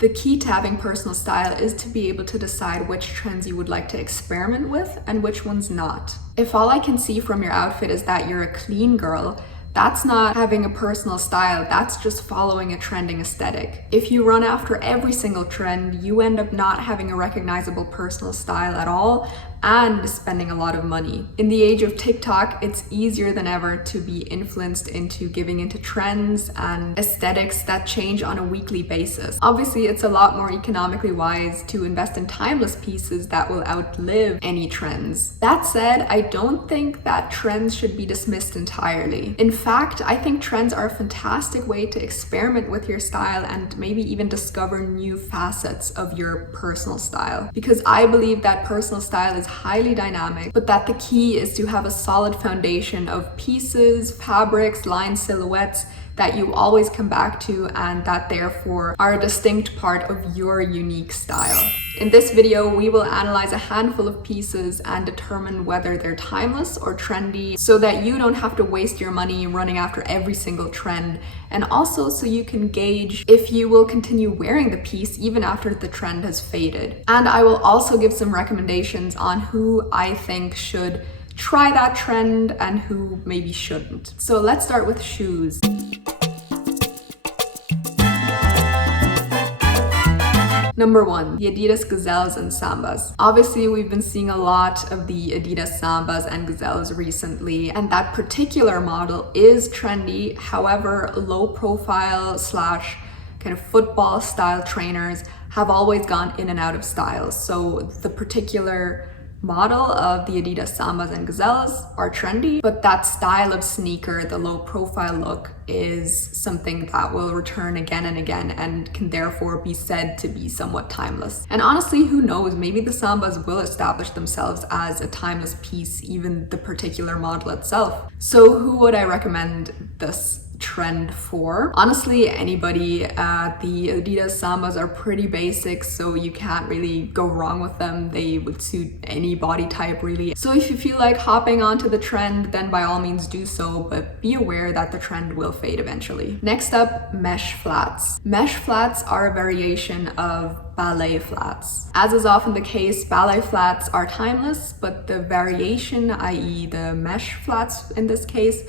The key to having personal style is to be able to decide which trends you would like to experiment with and which ones not. If all I can see from your outfit is that you're a clean girl, that's not having a personal style, that's just following a trending aesthetic. If you run after every single trend, you end up not having a recognizable personal style at all and spending a lot of money. In the age of TikTok, it's easier than ever to be influenced into giving into trends and aesthetics that change on a weekly basis. Obviously, it's a lot more economically wise to invest in timeless pieces that will outlive any trends. That said, I don't think that trends should be dismissed entirely. In fact, I think trends are a fantastic way to experiment with your style and maybe even discover new facets of your personal style. Because I believe that personal style is highly dynamic, but that the key is to have a solid foundation of pieces, fabrics, lines, silhouettes that you always come back to and that therefore are a distinct part of your unique style. In this video, we will analyze a handful of pieces and determine whether they're timeless or trendy so that you don't have to waste your money running after every single trend, and also so you can gauge if you will continue wearing the piece even after the trend has faded. And I will also give some recommendations on who I think should try that trend and who maybe shouldn't. So let's start with shoes. Number 1, the Adidas Gazelles and Sambas. Obviously, we've been seeing a lot of the Adidas Sambas and Gazelles recently, and that particular model is trendy. However, low profile slash kind of football style trainers have always gone in and out of style. So the particular model of the Adidas Sambas and Gazelles are trendy, but that style of sneaker, the low profile look, is something that will return again and again and can therefore be said to be somewhat timeless. And honestly, who knows, maybe the Sambas will establish themselves as a timeless piece, even the particular model itself. So who would I recommend this trend for? Honestly, anybody. The Adidas Sambas are pretty basic, so you can't really go wrong with them. They would suit any body type really. So if you feel like hopping onto the trend, then by all means do so, but be aware that the trend will fade eventually. Next up, mesh flats. Mesh flats are a variation of ballet flats. As is often the case, ballet flats are timeless, but the variation, i.e. the mesh flats in this case,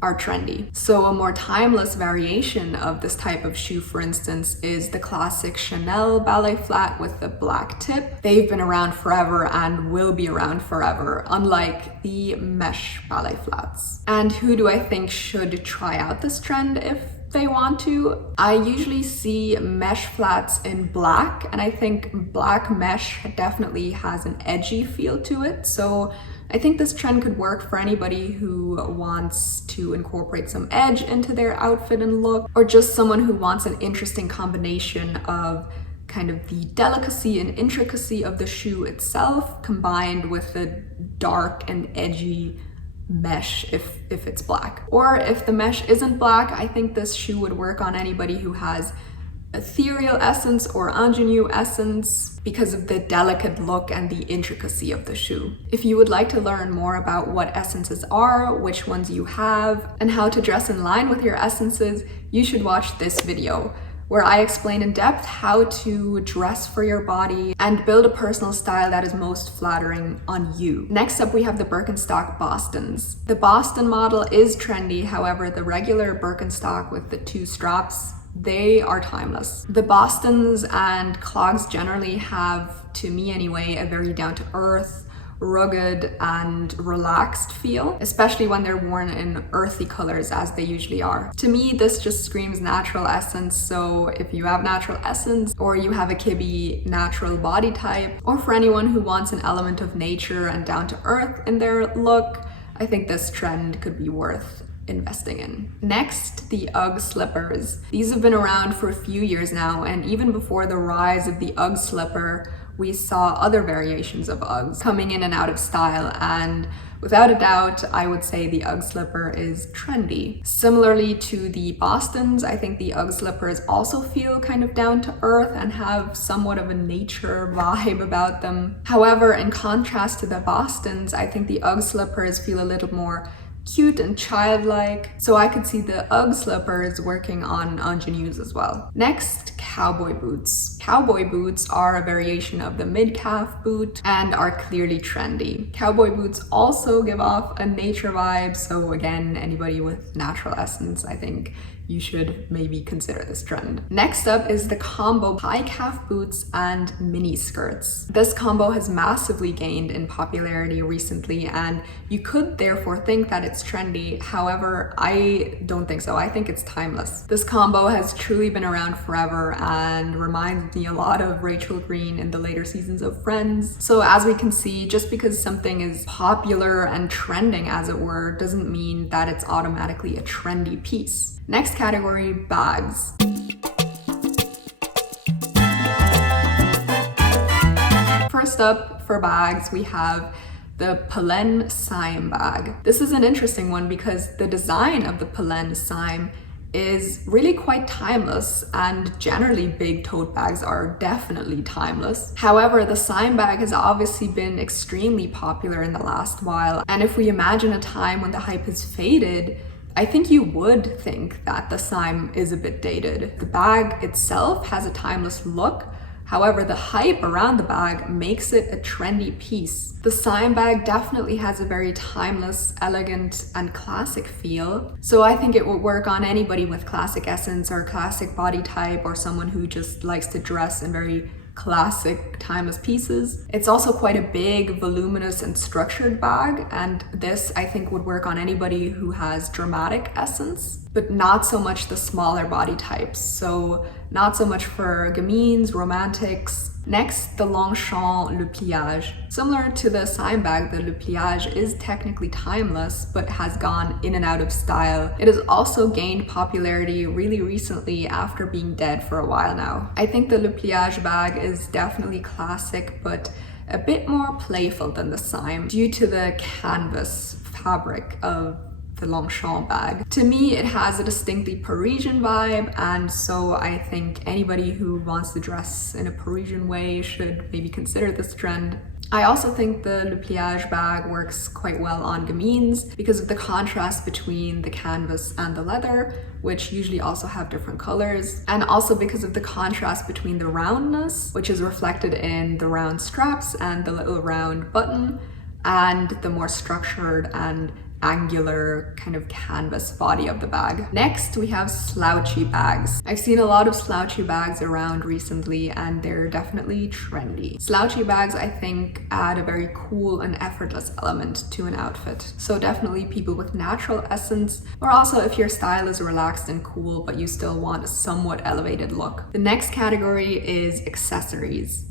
are trendy. So a more timeless variation of this type of shoe, for instance, is the classic Chanel ballet flat with the black tip. They've been around forever and will be around forever, unlike the mesh ballet flats. And who do I think should try out this trend if they want to? I usually see mesh flats in black, and I think black mesh definitely has an edgy feel to it. So I think this trend could work for anybody who wants to incorporate some edge into their outfit and look, or just someone who wants an interesting combination of kind of the delicacy and intricacy of the shoe itself combined with the dark and edgy mesh if it's black. Or if the mesh isn't black, I think this shoe would work on anybody who has ethereal essence or ingenue essence because of the delicate look and the intricacy of the shoe. If you would like to learn more about what essences are, which ones you have, and how to dress in line with your essences, you should watch this video, where I explain in depth how to dress for your body and build a personal style that is most flattering on you. Next up, we have the Birkenstock Bostons. The Boston model is trendy, however, the regular Birkenstock with the 2 straps, they are timeless. The Bostons and clogs generally have, to me anyway, a very down-to-earth, rugged and relaxed feel, especially when they're worn in earthy colors as they usually are. To me, this just screams natural essence, so if you have natural essence or you have a kibby natural body type, or for anyone who wants an element of nature and down to earth in their look, I think this trend could be worth investing in. Next, the UGG slippers. These have been around for a few years now, and even before the rise of the UGG slipper, we saw other variations of Uggs coming in and out of style, and without a doubt, I would say the UGG slipper is trendy. Similarly to the Bostons, I think the UGG slippers also feel kind of down to earth and have somewhat of a nature vibe about them. However, in contrast to the Bostons, I think the UGG slippers feel a little more cute and childlike, so I could see the UGG slippers working on ingenues as well. Next, cowboy boots. Cowboy boots are a variation of the mid-calf boot and are clearly trendy. Cowboy boots also give off a nature vibe, so again, anybody with natural essence, I think you should maybe consider this trend. Next up is the combo high calf boots and mini skirts. This combo has massively gained in popularity recently, and you could therefore think that it's trendy. However, I don't think so. I think it's timeless. This combo has truly been around forever and reminds me a lot of Rachel Green in the later seasons of Friends. So as we can see, just because something is popular and trending, as it were, doesn't mean that it's automatically a trendy piece. Next category, bags. First up for bags, we have the Pelen Sime bag. This is an interesting one because the design of the Pelen Sime is really quite timeless, and generally big tote bags are definitely timeless. However, the Sime bag has obviously been extremely popular in the last while, and if we imagine a time when the hype has faded, I think you would think that the Sime is a bit dated. The bag itself has a timeless look. However, the hype around the bag makes it a trendy piece. The Sime bag definitely has a very timeless, elegant, and classic feel. So I think it would work on anybody with classic essence or classic body type, or someone who just likes to dress in very classic, timeless pieces. It's also quite a big, voluminous, and structured bag, and this I think would work on anybody who has dramatic essence, but not so much the smaller body types. So not so much for gamines, romantics. Next, the Longchamp Le Pliage. Similar to the Sime bag, the Le Pliage is technically timeless, but has gone in and out of style. It has also gained popularity really recently after being dead for a while now. I think the Le Pliage bag is definitely classic, but a bit more playful than the Sime due to the canvas fabric of the Longchamp bag. To me, it has a distinctly Parisian vibe, and so I think anybody who wants to dress in a Parisian way should maybe consider this trend. I also think the Le Pliage bag works quite well on gamines because of the contrast between the canvas and the leather, which usually also have different colors, and also because of the contrast between the roundness, which is reflected in the round straps and the little round button, and the more structured and angular kind of canvas body of the bag. Next, we have slouchy bags. I've seen a lot of slouchy bags around recently, and they're definitely trendy. Slouchy bags, I think, add a very cool and effortless element to an outfit. So definitely people with natural essence, or also if your style is relaxed and cool, but you still want a somewhat elevated look. The next category is accessories.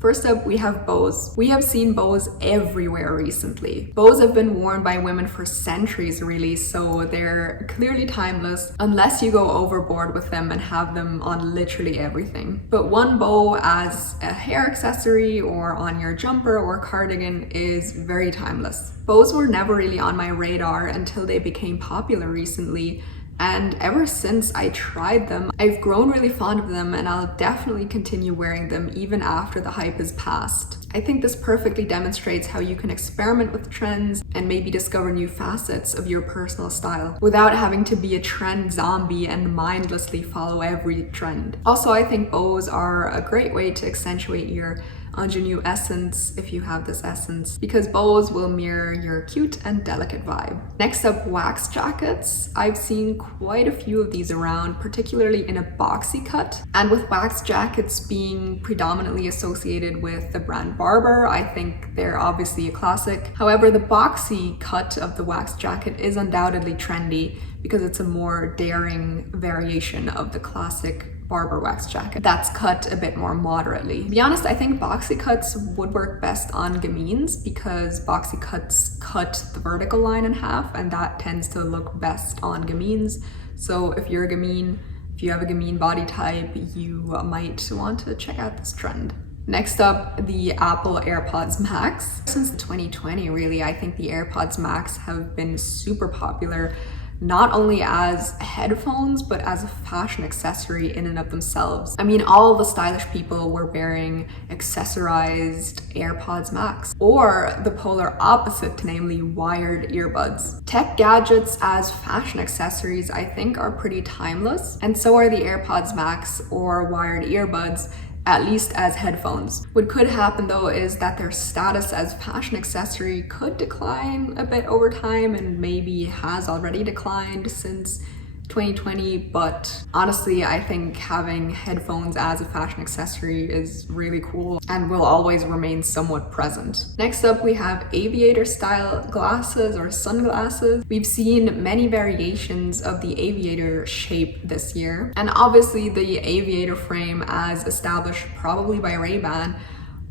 First up, we have bows. We have seen bows everywhere recently. Bows have been worn by women for centuries, really, so they're clearly timeless, unless you go overboard with them and have them on literally everything. But one bow as a hair accessory or on your jumper or cardigan is very timeless. Bows were never really on my radar until they became popular recently, and ever since I tried them, I've grown really fond of them, and I'll definitely continue wearing them even after the hype has passed. I think this perfectly demonstrates how you can experiment with trends and maybe discover new facets of your personal style without having to be a trend zombie and mindlessly follow every trend. Also, I think bows are a great way to accentuate your ingenue essence if you have this essence, because bows will mirror your cute and delicate vibe. Next up, wax jackets. I've seen quite a few of these around, particularly in a boxy cut. And with wax jackets being predominantly associated with the brand Barber, I think they're obviously a classic. However, the boxy cut of the wax jacket is undoubtedly trendy because it's a more daring variation of the classic Barber wax jacket that's cut a bit more moderately. To be honest, I think boxy cuts would work best on gamines because boxy cuts cut the vertical line in half, and that tends to look best on gamines. So if you're a gamine, if you have a gamine body type, you might want to check out this trend. Next up, the Apple AirPods Max. Since 2020, really, I think the AirPods Max have been super popular. not only as headphones, but as a fashion accessory in and of themselves. I mean, all the stylish people were wearing accessorized AirPods Max, or the polar opposite, namely wired earbuds. Tech gadgets as fashion accessories, I think, are pretty timeless, and so are the AirPods Max or wired earbuds, at least as headphones. What could happen though is that their status as fashion accessory could decline a bit over time, and maybe has already declined since 2020, but honestly, I think having headphones as a fashion accessory is really cool and will always remain somewhat present. Next up, we have aviator style glasses or sunglasses. We've seen many variations of the aviator shape this year, and obviously the aviator frame, as established probably by Ray-Ban,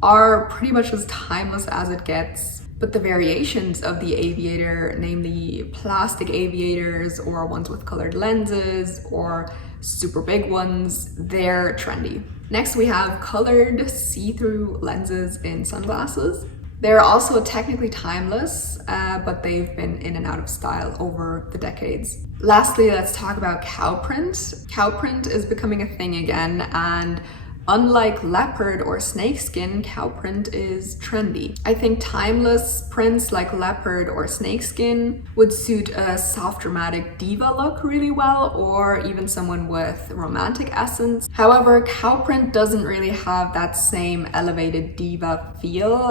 are pretty much as timeless as it gets. But the variations of the aviator, namely plastic aviators or ones with colored lenses or super big ones, they're trendy. Next, we have colored see-through lenses in sunglasses. They're also technically timeless, but they've been in and out of style over the decades. Lastly, let's talk about cow print. Cow print is becoming a thing again, and unlike leopard or snakeskin, cow print is trendy. I think timeless prints like leopard or snakeskin would suit a soft dramatic diva look really well, or even someone with romantic essence. However, cow print doesn't really have that same elevated diva feel.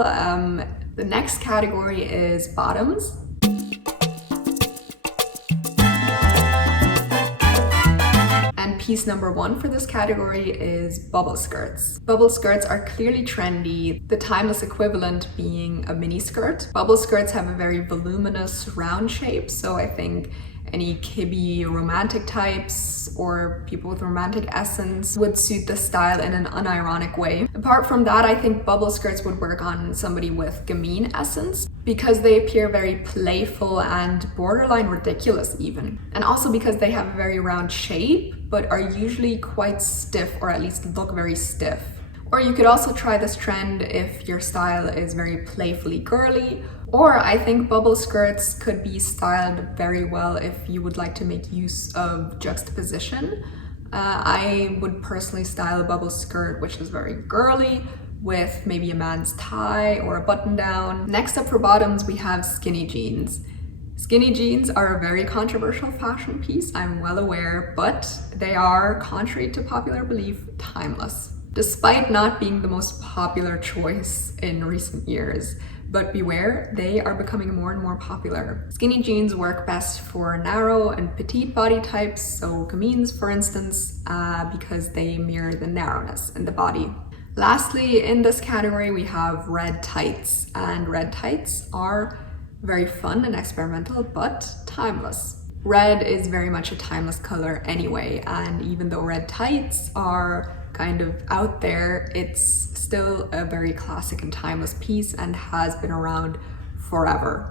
The next category is bottoms. Piece number one for this category is bubble skirts. Bubble skirts are clearly trendy, the timeless equivalent being a mini skirt. Bubble skirts have a very voluminous round shape, so I think any kibby romantic types or people with romantic essence would suit the style in an unironic way. Apart from that, I think bubble skirts would work on somebody with Gamine essence, because they appear very playful and borderline ridiculous even. And also because they have a very round shape, but are usually quite stiff, or at least look very stiff. Or you could also try this trend if your style is very playfully girly. Or I think bubble skirts could be styled very well if you would like to make use of juxtaposition. I would personally style a bubble skirt which is very girly, with maybe a man's tie or a button down. Next up for bottoms, we have skinny jeans. Skinny jeans are a very controversial fashion piece, I'm well aware, but they are, contrary to popular belief, timeless. Despite not being the most popular choice in recent years, but beware, they are becoming more and more popular. Skinny jeans work best for narrow and petite body types, so Gamines for instance, because they mirror the narrowness in the body. Lastly, in this category, we have red tights, and red tights are very fun and experimental, but timeless. Red is very much a timeless color anyway, and even though red tights are kind of out there, it's still a very classic and timeless piece and has been around forever.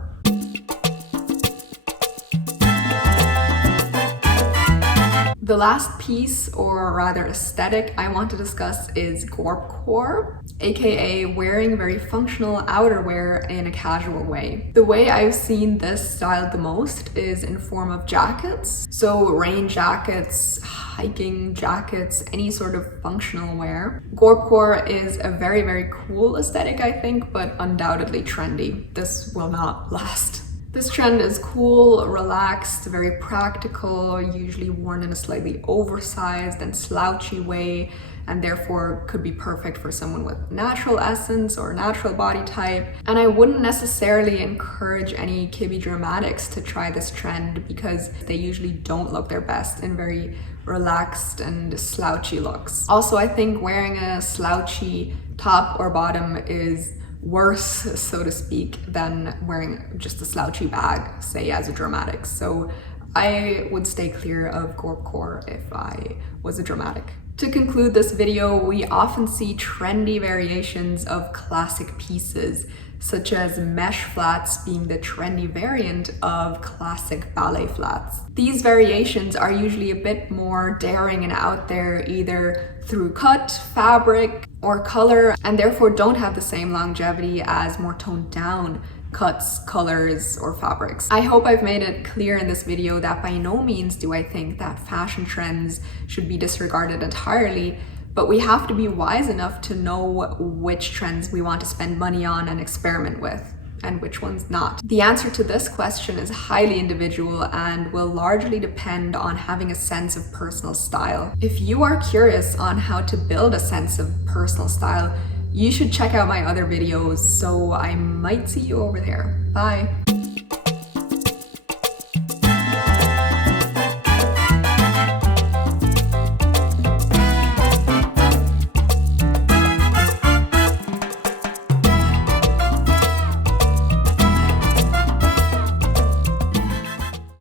The last piece, or rather aesthetic, I want to discuss is gorpcore, aka wearing very functional outerwear in a casual way. The way I've seen this styled the most is in form of jackets. So rain jackets, hiking jackets, any sort of functional wear. Gorpcore is a very, very cool aesthetic, I think, but undoubtedly trendy. This will not last. This trend is cool, relaxed, very practical, usually worn in a slightly oversized and slouchy way, and therefore could be perfect for someone with natural essence or natural body type. And I wouldn't necessarily encourage any kibby dramatics to try this trend, because they usually don't look their best in very relaxed and slouchy looks. Also, I think wearing a slouchy top or bottom is worse, so to speak, than wearing just a slouchy bag, say as a dramatic. So I would stay clear of gorpcore if I was a dramatic. To conclude this video, we often see trendy variations of classic pieces, such as mesh flats being the trendy variant of classic ballet flats. These variations are usually a bit more daring and out there, either through cut, fabric, or color, and therefore don't have the same longevity as more toned down cuts, colors, or fabrics. I hope I've made it clear in this video that by no means do I think that fashion trends should be disregarded entirely, but we have to be wise enough to know which trends we want to spend money on and experiment with, and which ones not. The answer to this question is highly individual and will largely depend on having a sense of personal style. If you are curious on how to build a sense of personal style, you should check out my other videos, so I might see you over there. Bye!